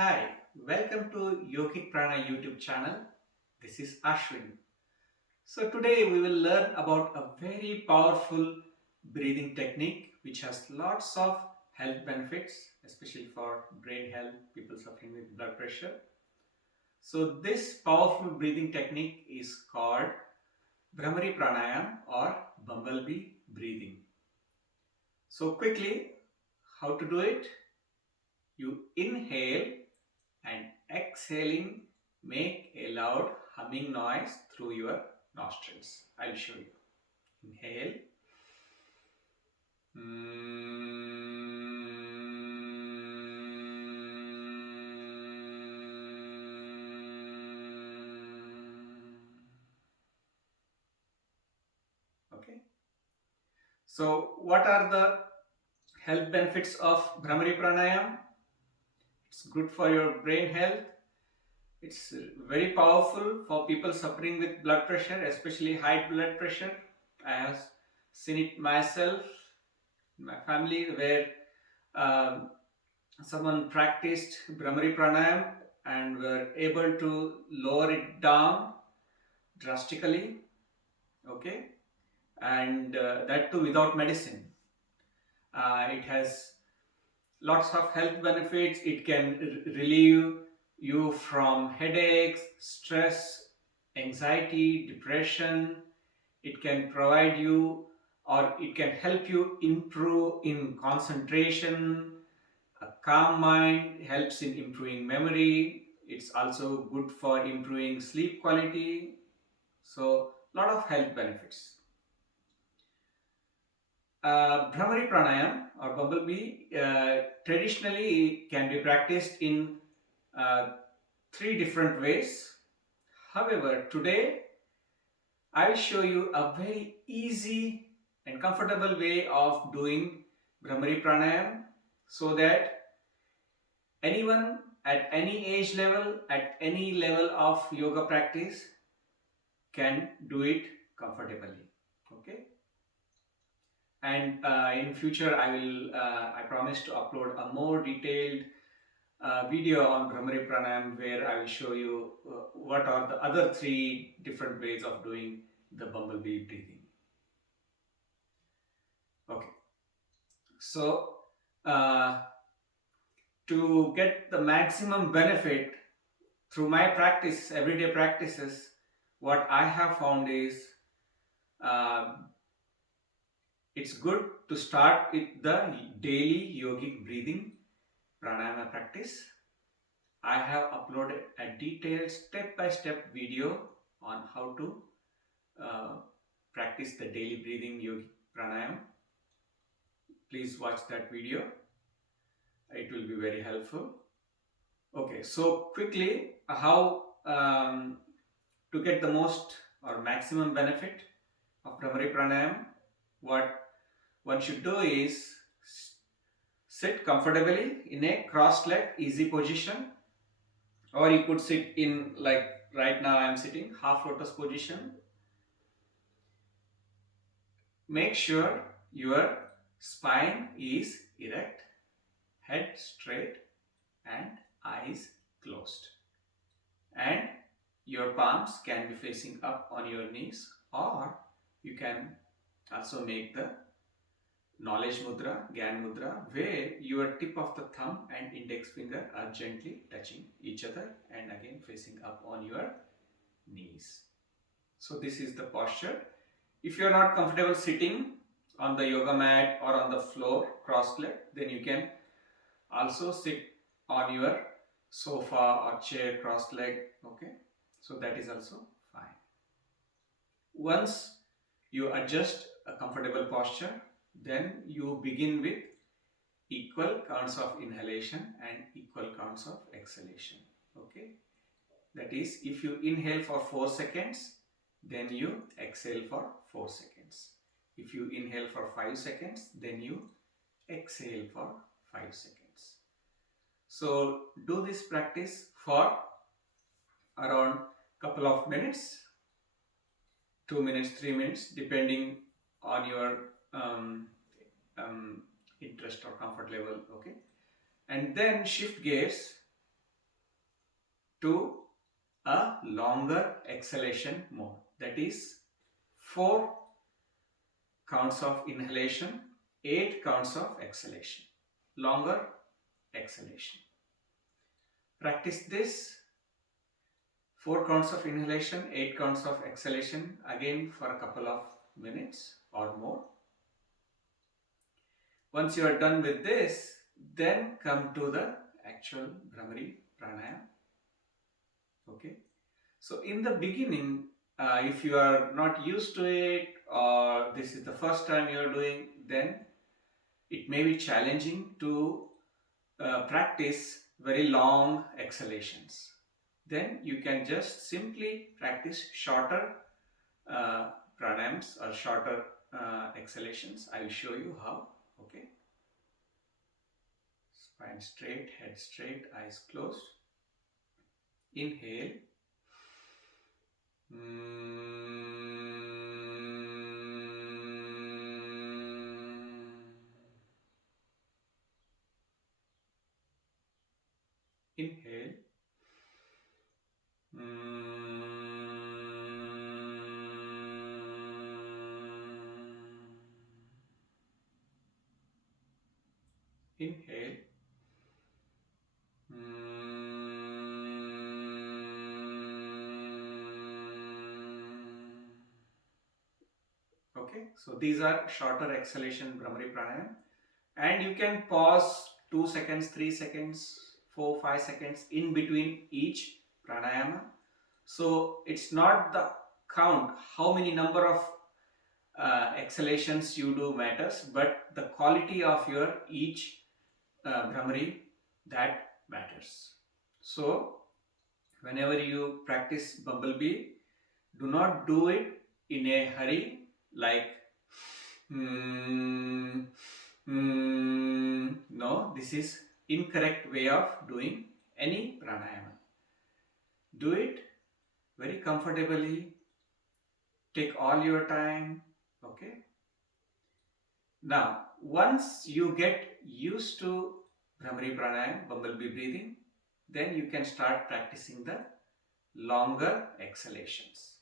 Hi, welcome to Yogic Prana YouTube channel. This is Ashwin. So today we will learn about a very powerful breathing technique which has lots of health benefits, especially for brain health, people suffering with blood pressure. So this powerful breathing technique is called Bhramari pranayama or Bumblebee breathing. So quickly, how to do it? You inhale and exhaling, make a loud humming noise through your nostrils. I'll show you. Inhale. Okay. So, what are the health benefits of Bhramari pranayama? It's good for your brain health. It's very powerful for people suffering with blood pressure, especially high blood pressure. I have seen it myself, in my family, where um, someone practiced Bhramari pranayama and were able to lower it down drastically. Okay, and that too without medicine. It has lots of health benefits. It can relieve you from headaches, stress, anxiety, depression. It can provide you, or it can help you improve in concentration. A calm mind helps in improving memory. It's also good for improving sleep quality. So, lot of health benefits. Bhramari pranayama or bumblebee traditionally can be practiced in uh, three different ways. However, today I'll show you a very easy and comfortable way of doing Bhramari pranayama so that anyone at any age level, at any level of yoga practice can do it comfortably. Okay. And in future I promise to upload a more detailed video on Bhramari pranayama where I will show you what are the other three different ways of doing the bumblebee breathing. Okay, so uh, to get the maximum benefit through my practice, everyday practices, what I have found is uh, it's good to start with the daily yogic breathing pranayama practice. I have uploaded a detailed step-by-step video on how to uh, practice the daily breathing yogic pranayama. Please watch that video. It will be very helpful. Okay, so quickly, how to get the most or maximum benefit of Bhramari pranayama? What one should do is sit comfortably in a cross-legged easy position, or you could sit in, like right now I am sitting, half lotus position. Make sure your spine is erect, head straight and eyes closed, and your palms can be facing up on your knees, or you can also make the knowledge mudra, Gyan mudra, where your tip of the thumb and index finger are gently touching each other and again facing up on your knees. So this is the posture. If you are not comfortable sitting on the yoga mat or on the floor cross-legged, then you can also sit on your sofa or chair cross-legged. Okay, so that is also fine. Once you adjust a comfortable posture, then you begin with equal counts of inhalation and equal counts of exhalation. Okay, that is, if you inhale for 4 seconds, then you exhale for 4 seconds. If you inhale for 5 seconds, then you exhale for 5 seconds. So do this practice for around couple of minutes, 2 minutes, 3 minutes, depending on your interest or comfort level. Okay, and then shift gears to a longer exhalation mode. That is 4 counts of inhalation, 8 counts of exhalation. Longer exhalation. Practice this 4 counts of inhalation, 8 counts of exhalation again for a couple of minutes or more. Once you are done with this, then come to the actual Bhramari pranayama. Okay. So in the beginning, if you are not used to it or this is the first time you are doing, then it may be challenging to practice very long exhalations. Then you can just simply practice shorter pranayams or shorter exhalations. I will show you how. Okay. Spine straight, head straight, eyes closed. Inhale. Inhale. Inhale. Okay, so these are shorter exhalation Bhramari pranayam, and you can pause 2 seconds, 3 seconds, 4, 5 seconds in between each pranayama. So it's not the count, how many number of exhalations you do matters, but the quality of your each Bhramari, that matters. So whenever you practice Bumblebee, do not do it in a hurry like no, this is incorrect way of doing any pranayama. Do it very comfortably, take all your time. Okay. Now once you get used to Bhramari pranayam, Bumblebee breathing, then you can start practicing the longer exhalations.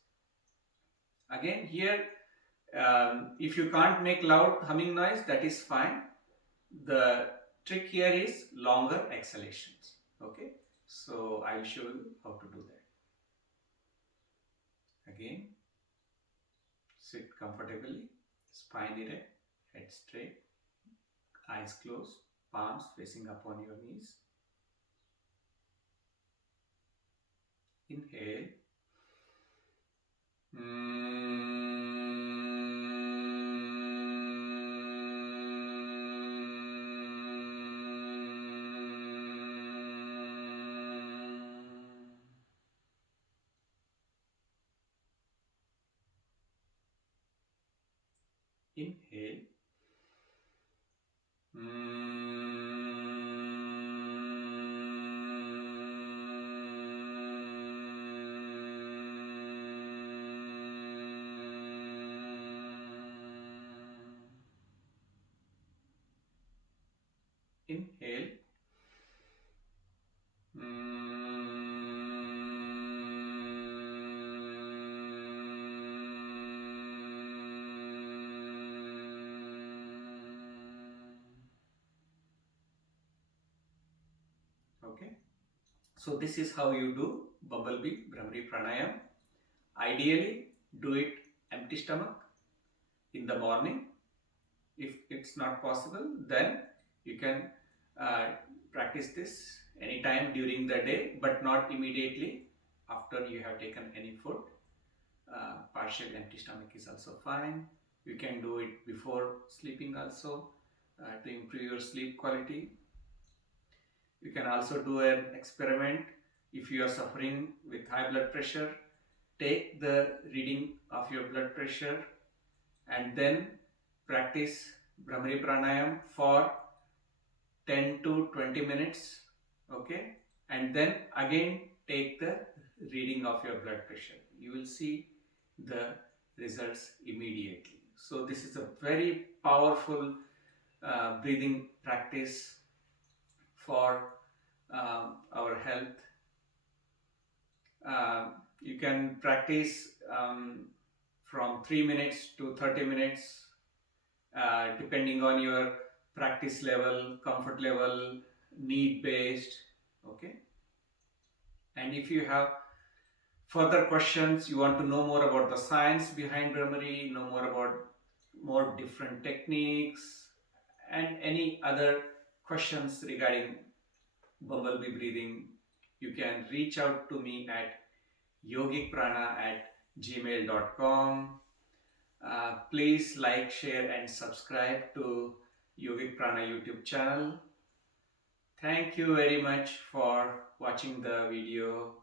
Again here, if you can't make loud humming noise, that is fine. The trick here is longer exhalations. Okay, so I will show you how to do that. Again, sit comfortably, spine erect, head straight, eyes closed, palms facing upon your knees. Inhale. Inhale. Inhale. Okay, so this is how you do Bumblebee Bhramari pranayam. Ideally, do it empty stomach in the morning. If it's not possible, then you can practice this anytime during the day, but not immediately after you have taken any food. Partial empty stomach is also fine. You can do it before sleeping also to improve your sleep quality. You can also do an experiment. If you are suffering with high blood pressure, take the reading of your blood pressure and then practice Bhramari pranayam for 10 to 20 minutes. Okay, and then again take the reading of your blood pressure. You will see the results immediately. So this is a very powerful breathing practice for our health. You can practice from 3 minutes to 30 minutes depending on your practice level, comfort level, need based. Okay. And if you have further questions, you want to know more about the science behind Bhramari, know more about more different techniques, and any other questions regarding bumblebee breathing, you can reach out to me at yogicprana@gmail.com. Please like, share, and subscribe to Yogic Prana YouTube channel. Thank you very much for watching the video.